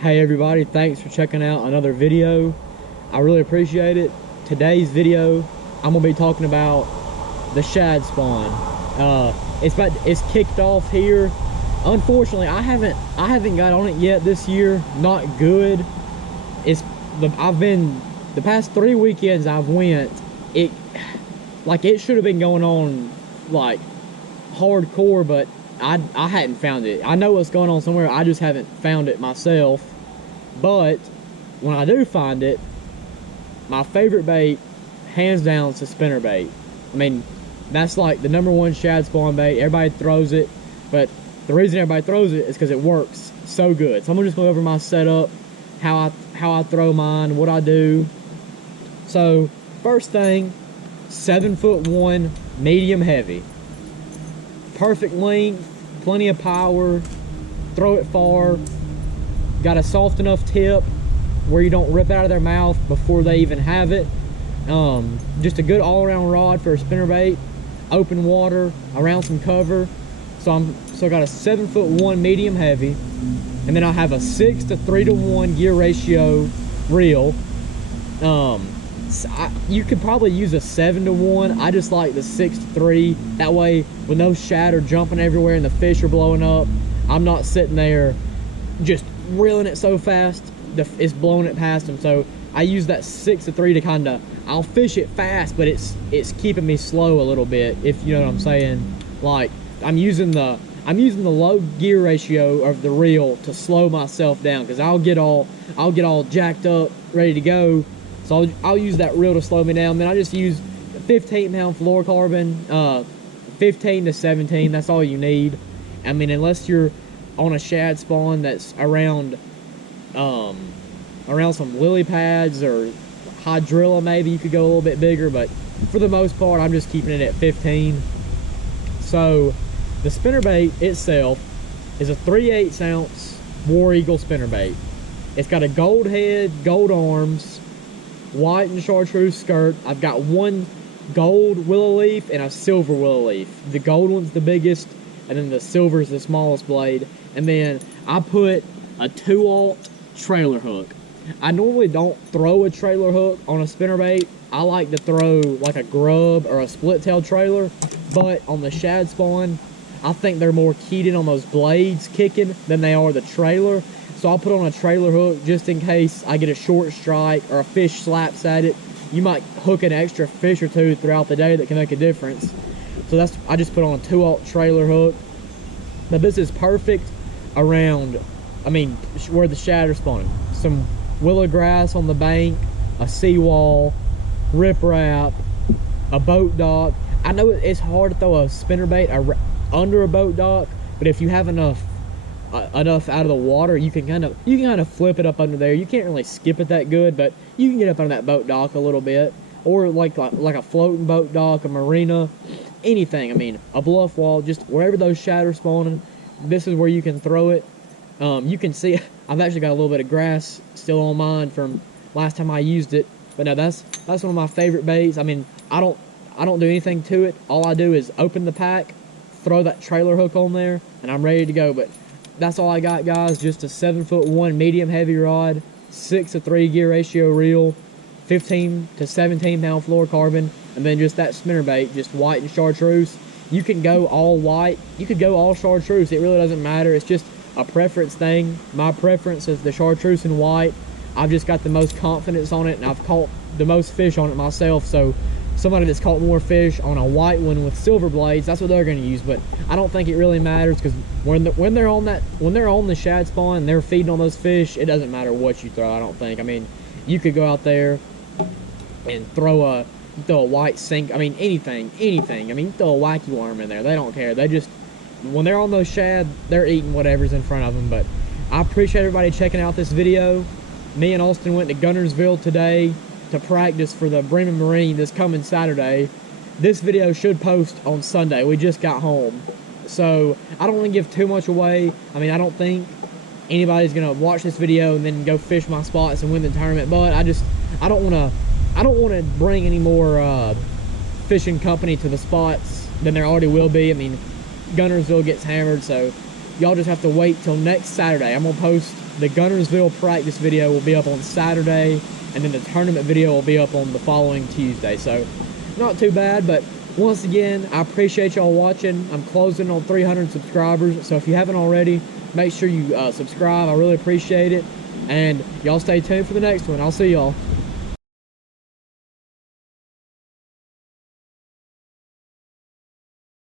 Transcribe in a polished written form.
Hey everybody, thanks for checking out another video. I really appreciate it. Today's video, I'm gonna be talking about the shad spawn. It's kicked off here. Unfortunately, I haven't got on it yet this year. Not good. The past 3 weekends I've went. It should have been going on like hardcore, but I hadn't found it. I know what's going on somewhere. I just haven't found it myself. But when I do find it, my favorite bait, hands down, is a spinnerbait. I mean, that's like the #1 shad spawn bait. Everybody throws it, but the reason everybody throws it is because it works so good. So I'm just going to go over my setup, how I throw mine, what I do. So first thing, 7'1", medium heavy, perfect length, plenty of power, throw it far. Got a soft enough tip where you don't rip out of their mouth before they even have it. Just a good all-around rod for a spinnerbait. Open water, around some cover. So I got a 7'1" medium heavy, and then I have a 6 to 3 to 1 gear ratio reel. You could probably use a 7 to 1. I just like the 6 to 3. That way, when those shad are jumping everywhere and the fish are blowing up, I'm not sitting there just reeling it so fast it's blowing it past them. So I use that 6 to 3 to kind of, I'll fish it fast, but it's keeping me slow a little bit, if you know what I'm saying. Like I'm using the low gear ratio of the reel to slow myself down, because I'll get all jacked up, ready to go. So I'll use that reel to slow me down. Then I just use 15-pound fluorocarbon, 15 to 17. That's all you need. I mean, unless you're on a shad spawn that's around some lily pads or hydrilla, maybe you could go a little bit bigger, but for the most part I'm just keeping it at 15. So the spinnerbait itself is a 3/8 ounce War Eagle spinnerbait. It's got a gold head, gold arms, white and chartreuse skirt. I've got one gold willow leaf and a silver willow leaf. The gold one's the biggest, and then the silver is the smallest blade. And then I put a 2/0 trailer hook. I normally don't throw a trailer hook on a spinnerbait. I like to throw like a grub or a split tail trailer, but on the shad spawn, I think they're more keyed in on those blades kicking than they are the trailer. So I'll put on a trailer hook just in case I get a short strike or a fish slaps at it. You might hook an extra fish or two throughout the day that can make a difference. So I just put on a 2/0 trailer hook. Now this is perfect around, I mean, where the shad are spawning. Some willow grass on the bank, a seawall, riprap, a boat dock. I know it's hard to throw a spinnerbait under a boat dock, but if you have enough out of the water, you can kind of flip it up under there. You can't really skip it that good, but you can get up on that boat dock a little bit, or like a floating boat dock, a marina, anything. I mean, a bluff wall, just wherever those shad are spawning. This is where you can throw it. You can see I've actually got a little bit of grass still on mine from last time I used it. But no, that's one of my favorite baits. I mean, I don't do anything to it. All I do is open the pack, throw that trailer hook on there, and I'm ready to go. But that's all I got, guys. Just a 7'1" medium heavy rod, 6 to 3 gear ratio reel, 15 to 17 pound fluorocarbon, and then just that spinnerbait, just white and chartreuse. You can go all white, you could go all chartreuse. It really doesn't matter. It's just a preference thing. My preference is the chartreuse and white. I've just got the most confidence on it, and I've caught the most fish on it myself. So somebody that's caught more fish on a white one with silver blades, that's what they're going to use. But I don't think it really matters, because when they're on the shad spawn and they're feeding on those fish, it doesn't matter what you throw. I don't think. I mean, you could go out there and throw a white sink. I mean, anything. I mean, throw a wacky worm in there. They don't care. They just, when they're on those shad, they're eating whatever's in front of them. But I appreciate everybody checking out this video. Me and Austin went to Gunnersville today to practice for the Bremen Marine this coming Saturday. This video should post on Sunday. We just got home. So I don't want to give too much away. I mean, I don't think anybody's going to watch this video and then go fish my spots and win the tournament. But I don't want to bring any more fishing company to the spots than there already will be. I mean, Gunnersville gets hammered, so y'all just have to wait till next Saturday. I'm gonna post the Gunnersville practice video will be up on Saturday, and then the tournament video will be up on the following Tuesday. So not too bad, but once again, I appreciate y'all watching. I'm closing on 300 subscribers, so if you haven't already, make sure you subscribe. I really appreciate it, and y'all stay tuned for the next one. I'll see y'all.